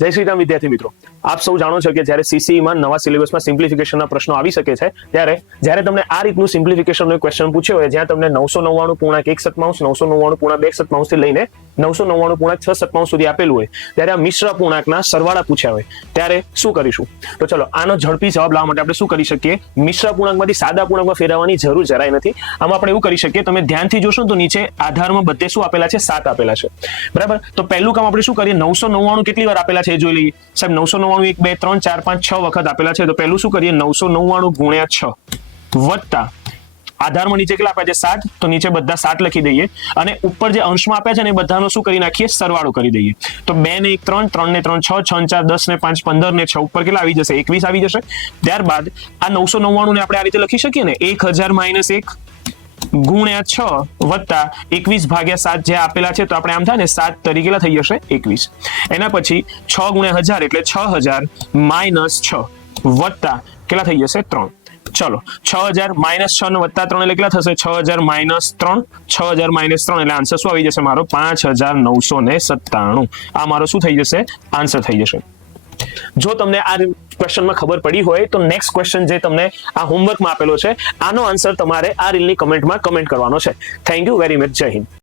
જય શ્રી રામ વિદ્યાર્થી મિત્રો, આપ સૌ જાણો છો કે જ્યારે સીસીઈમાં નવા સિલેબસમાં સિમ્પ્લિફિકેશનના પ્રશ્નો આવી શકે છે ત્યારે જ્યારે તમને આ રીતનું સિમ્પ્લિફિકેશનનો ક્વેશ્ચન પૂછ્યો હોય જ્યાં તમને 999.1/7 999.2/7 થી લઈને 999.6/7 સુધી આપેલું હોય ત્યારે આ મિશ્ર પૂર્ણાંકના સરવાળા પૂછ્યા હોય ત્યારે શું કરીશું? તો ચલો આનો ઝડપી જવાબ લાવવા માટે આપણે શું કરી શકીએ? મિશ્ર પૂર્ણાંકમાંથી સાદા પૂર્ણાંકમાં ફેરવવાની જરૂર જરાય નથી. આમાં આપણે એવું કરી શકીએ, તમે ધ્યાનથી જોશો તો નીચે આધારમાં બધે શું આપેલા છે? 7 આપેલા છે, બરાબર? તો પહેલું કામ આપણે શું કરીએ? 999 કેટલી વાર આપેલા છે એ જોઈ લઈએ. સાહેબ 999 1 2 3 4 5 6 વખત આપેલા છે, તો પહેલું શું કરીએ? 999 × 6 વત્તા આધારમાં નીચે કેટલા આપ્યા છે? 7, તો નીચે બધા 7 લખી દઈએ અને ઉપર જે અંશમાં આપ્યા છે ને એ બધાનો શું કરી નાખીએ? સરવાળો કરી દઈએ. તો 2 ને 1 3, 3 ને 3 6, 6 ને 4 10 ને 5 15 ને 6 ઉપર કેટલા આવી જશે? 21 આવી જશે. ત્યારબાદ આ 999 ને આપણે આ રીતે લખી શકીએ ને, 1000 - 1 ગુણ્યા 6 વત્તા 21/7 જે આપેલા છે, તો આપણે આમ થાય ને 7 તરીકે કેટલા થઈ જશે? 21. એના પછી 6 × 1000 એટલે 6000 - 6 વત્તા કેટલા થઈ જશે? 3. ચલો 6000 - 6 ને વત્તા 3 એટલે કેટલા થશે? 6000 - 3, 6000 - 3 એટલે આન્સર શું આવી જશે મારો? 5997. આ મારો શું થઈ જશે? આન્સર થઈ જશે. જો તમને આ ક્વેશ્ચનમાં ખબર પડી હોય તો નેક્સ્ટ ક્વેશ્ચન જે તમને આ હોમવર્કમાં આપેલો છે આનો આન્સર તમારે આ રીલની કમેન્ટમાં કમેન્ટ કરવાનો છે. Thank you very much. જય હિન્દ.